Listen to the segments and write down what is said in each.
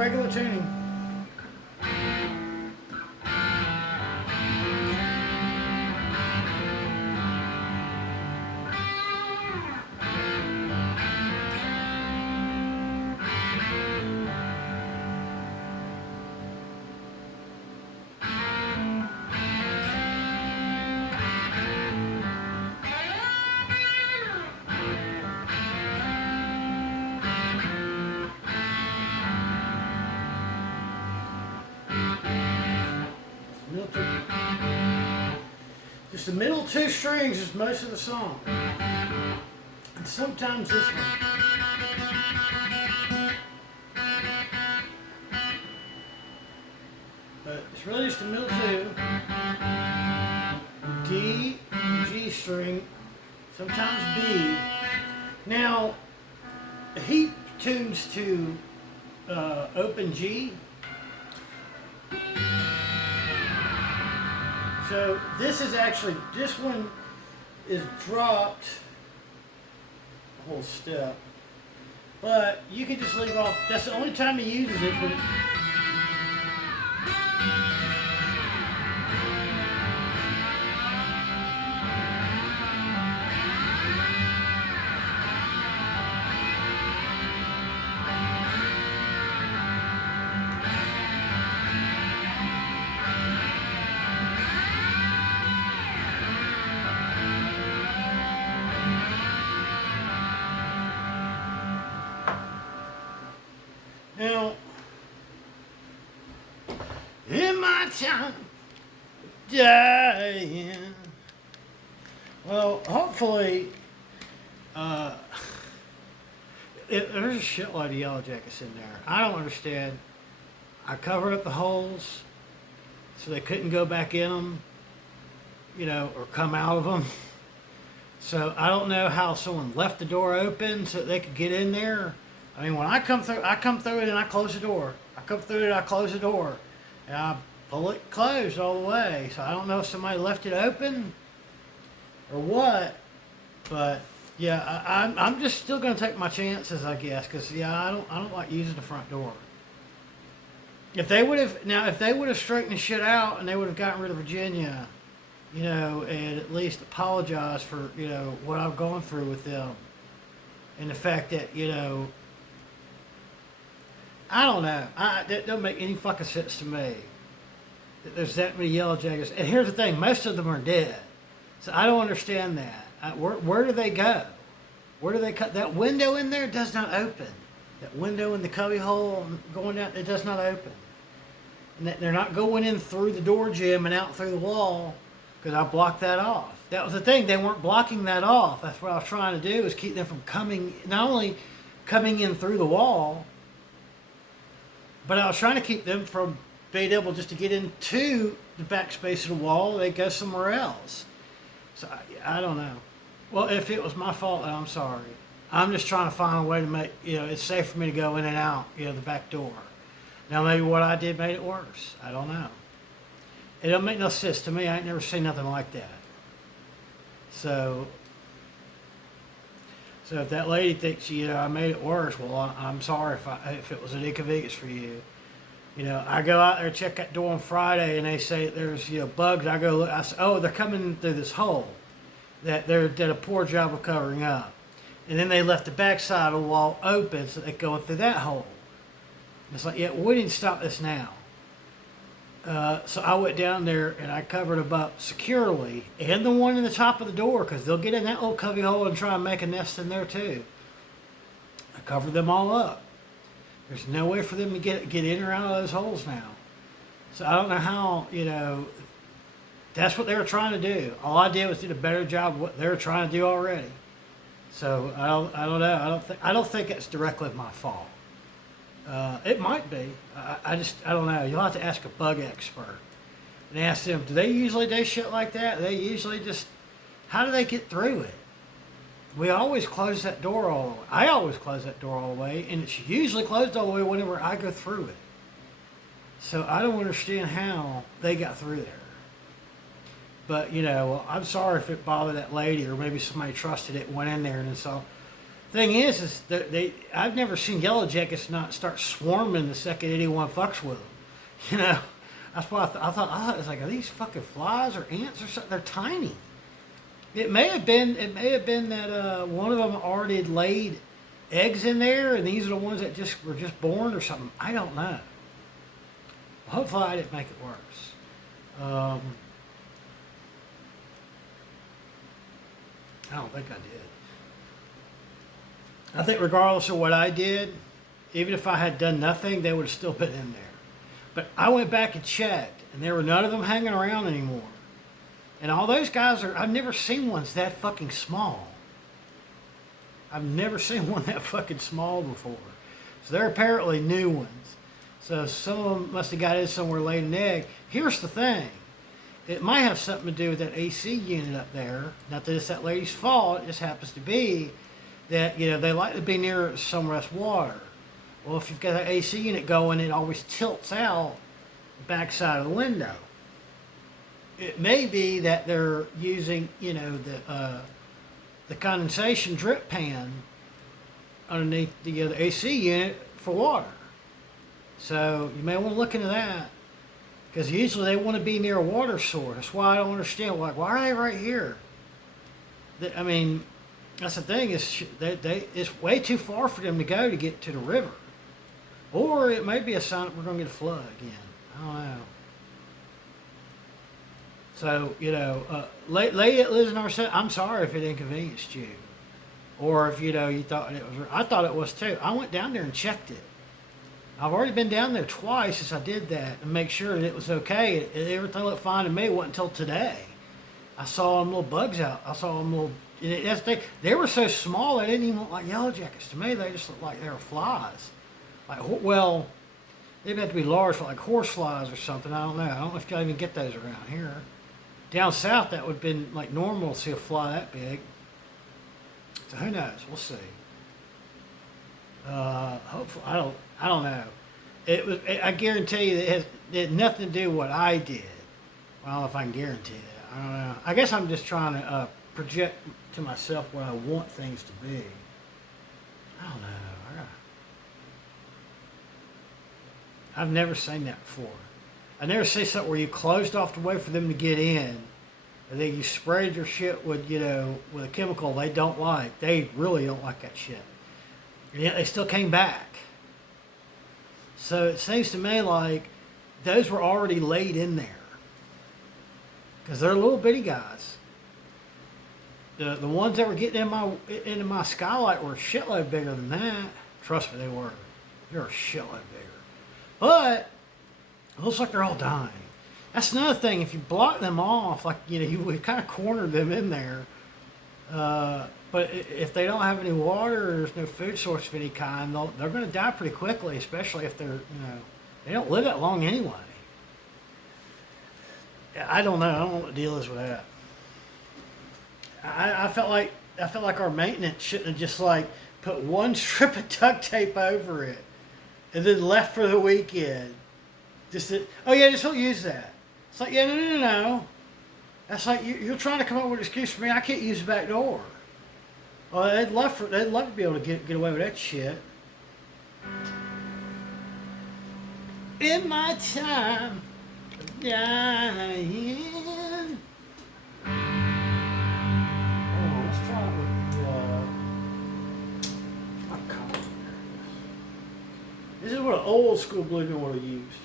regular tuning. Just the middle two strings is most of the song. And sometimes this one. But it's really just the middle two. D, G string, sometimes B. Now, he tunes to open G. So this is actually, this one is dropped a whole step. But you can just leave off, that's the only time he uses it when now, in my time, dying. Well, hopefully, there's a shitload of yellow jackets in there. I don't understand. I covered up the holes so they couldn't go back in them, you know, or come out of them. So I don't know how someone left the door open so that they could get in there. I mean, when I come through it and I close the door. I come through it, I close the door. And I pull it closed all the way. So I don't know if somebody left it open or what. But yeah, I'm just still going to take my chances, I guess. Because yeah, I don't like using the front door. If they would have straightened the shit out and they would have gotten rid of Virginia, you know, and at least apologized for, you know, what I've gone through with them. And the fact that, you know, I don't know. That don't make any fucking sense to me. That there's that many yellow jackets. And here's the thing. Most of them are dead. So I don't understand that. Where do they go? Where do they cut? That window in there does not open. That window in the cubby hole going down, it does not open. And that they're not going in through the door jamb and out through the wall because I blocked that off. That was the thing. They weren't blocking that off. That's what I was trying to do, is keep them from coming, not only coming in through the wall, but I was trying to keep them from being able just to get into the back space of the wall. They go somewhere else. So I don't know. Well, if it was my fault, then I'm sorry. I'm just trying to find a way to make, you know, it's safe for me to go in and out, you know, the back door. Now maybe what I did made it worse. I don't know. It don't make no sense to me. I ain't never seen nothing like that. So if that lady thinks, you know, I made it worse, well, I'm sorry if it was an inconvenience for you. You know, I go out there, check that door on Friday, and they say there's, you know, bugs. I go look. I say, oh, they're coming through this hole that they did a poor job of covering up. And then they left the back side of the wall open so they're going through that hole. It's like, yeah, we need to stop this now. So I went down there and I covered them up securely, and the one in the top of the door, because they'll get in that little cubby hole and try and make a nest in there too. I covered them all up. There's no way for them to get in or out of those holes now. So I don't know how, you know, that's what they were trying to do. All I did was did a better job of what they were trying to do already. So I don't know. I don't think it's directly my fault. It might be. I don't know. You'll have to ask a bug expert and ask them, do they usually do shit like that? They usually just, how do they get through it? We always close that door all the way. I always close that door all the way, and it's usually closed all the way whenever I go through it. So I don't understand how they got through there. But, you know, I'm sorry if it bothered that lady, or maybe somebody trusted it and went in there and saw. Thing is I've never seen yellow jackets not start swarming the second anyone fucks with them. You know, that's why I thought it was like, are these fucking flies or ants or something? They're tiny. It may have been that one of them already had laid eggs in there, and these are the ones that were just born or something. I don't know. Hopefully, I didn't make it worse. I don't think I did. I think regardless of what I did, even if I had done nothing, they would have still been in there. But I went back and checked, and there were none of them hanging around anymore. And all those guys I've never seen ones that fucking small. I've never seen one that fucking small before. So they're apparently new ones. So some of them must have got in somewhere, laid an egg. Here's the thing. It might have something to do with that AC unit up there. Not that it's that lady's fault. It just happens to be that, they like to be near some less water. Well, if you've got that AC unit going, it always tilts out the backside of the window. It may be that they're using, the condensation drip pan underneath the AC unit for water. So you may want to look into that, because usually they want to be near a water source. That's why I don't understand. Like, why are they right here? I mean, that's the thing, is it's way too far for them to go to get to the river. Or it may be a sign that we're going to get a flood again. I don't know. So, lady that lives in our set, I'm sorry if it inconvenienced you. Or if, you thought it was, I thought it was too. I went down there and checked it. I've already been down there twice since I did that and make sure that it was okay. Everything looked fine to me. It wasn't until today. I saw them little bugs out. I saw them little, they were so small they didn't even look like yellow jackets to me. They just looked like they were flies. Well, they'd have to be large, like horse flies or something. I don't know. I don't know if you'll even get those around here. Down south, that would have been like normal to see a fly that big. So who knows? We'll see. Hopefully, I don't know. I guarantee you that it had nothing to do with what I did. Well, I don't know if I can guarantee that. I don't know. I guess I'm just trying to project to myself what I want things to be. I don't know. I've never seen that before. I never seen something where you closed off the way for them to get in, and then you sprayed your shit with, with a chemical they don't like. They really don't like that shit. And yet they still came back. So it seems to me like those were already laid in there. Because they're little bitty guys. The ones that were getting into my skylight were a shitload bigger than that. Trust me, they were. They were a shitload bigger. But it looks like they're all dying. That's another thing. If you block them off, like, we've kind of cornered them in there. But if they don't have any water, or there's no food source of any kind, they're going to die pretty quickly, especially if they're, they don't live that long anyway. I don't know. I don't know what the deal is with that. I felt like our maintenance shouldn't have just put one strip of duct tape over it and then left for the weekend. Just don't use that. It's like, no. That's like you're trying to come up with an excuse for me. I can't use the back door. Well, they'd love to be able to get away with that shit. In my time of dying. Oh, let's try it with my collar. This is what an old school blue note would have used.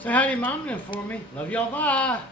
Say hi to your mom then for me. Love y'all. Bye.